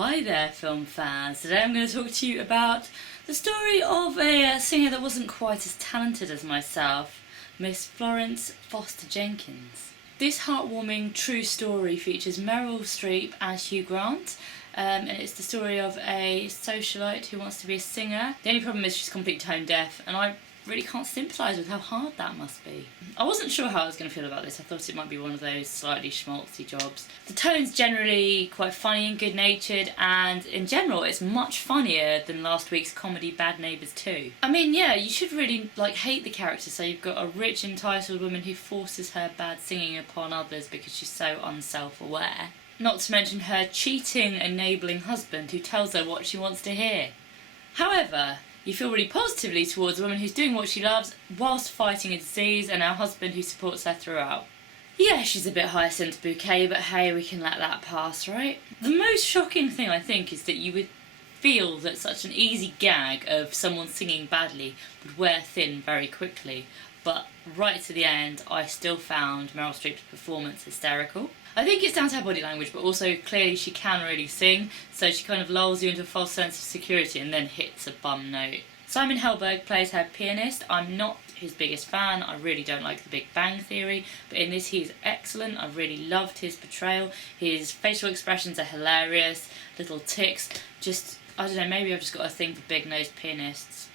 Hi there, film fans. Today I'm going to talk to you about the story of a singer that wasn't quite as talented as myself, Miss Florence Jenkins. This heartwarming true story features Meryl, Streep and Hugh and it's the story of a socialite who wants to be a singer. The only problem is she's completely tone deaf, and I really can't sympathise with how hard that must be. I wasn't sure how I was going to feel about this. I thought it might be one of those slightly schmaltzy jobs. The tone's generally quite funny and good-natured, and in general it's much funnier than last week's comedy Bad Neighbours 2. I mean, yeah, you should really hate the character, so you've got a rich, entitled woman who forces her bad singing upon others because she's so unself-aware. Not to mention her cheating, enabling husband who tells her what she wants to hear. However, you feel really positively towards a woman who's doing what she loves whilst fighting a disease, and her husband who supports her throughout. Yeah, she's a bit hyacinth bouquet, but hey, we can let that pass, right? The most shocking thing, I think, is that you would feel that such an easy gag of someone singing badly would wear thin very quickly, but right to the end, I still found Meryl Streep's performance hysterical. I think it's down to her body language, but also clearly she can really sing, so she kind of lulls you into a false sense of security and then hits a bum note. Simon Helberg plays her pianist. I'm not his biggest fan. I really don't like The Big Bang Theory, but in this he's excellent. I really loved his portrayal. His facial expressions are hilarious, little tics, I don't know, maybe I've just got a thing for big-nosed pianists.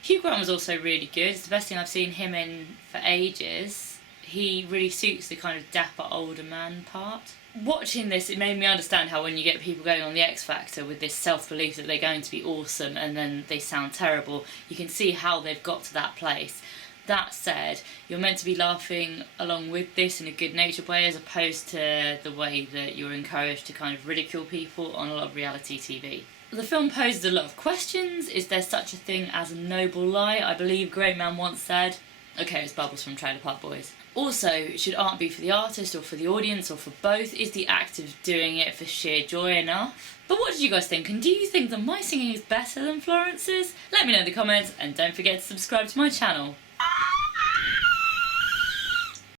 Hugh was also really good. It's the best thing I've seen him in for ages. He really suits the kind of dapper older man part. Watching this, it made me understand how when you get people going on the X Factor with this self-belief that they're going to be awesome and then they sound terrible, you can see how they've got to that place. That said, you're meant to be laughing along with this in a good-natured way, as opposed to the way that you're encouraged to kind of ridicule people on a lot of reality TV. The film poses a lot of questions. Is there such a thing as a noble lie? I believe Great Man once said. Okay, it's Bubbles from Trailer Park Boys. Also, should art be for the artist or for the audience or for both? Is the act of doing it for sheer joy enough? But what did you guys think? And do you think that my singing is better than Florence's? Let me know in the comments, and don't forget to subscribe to my channel.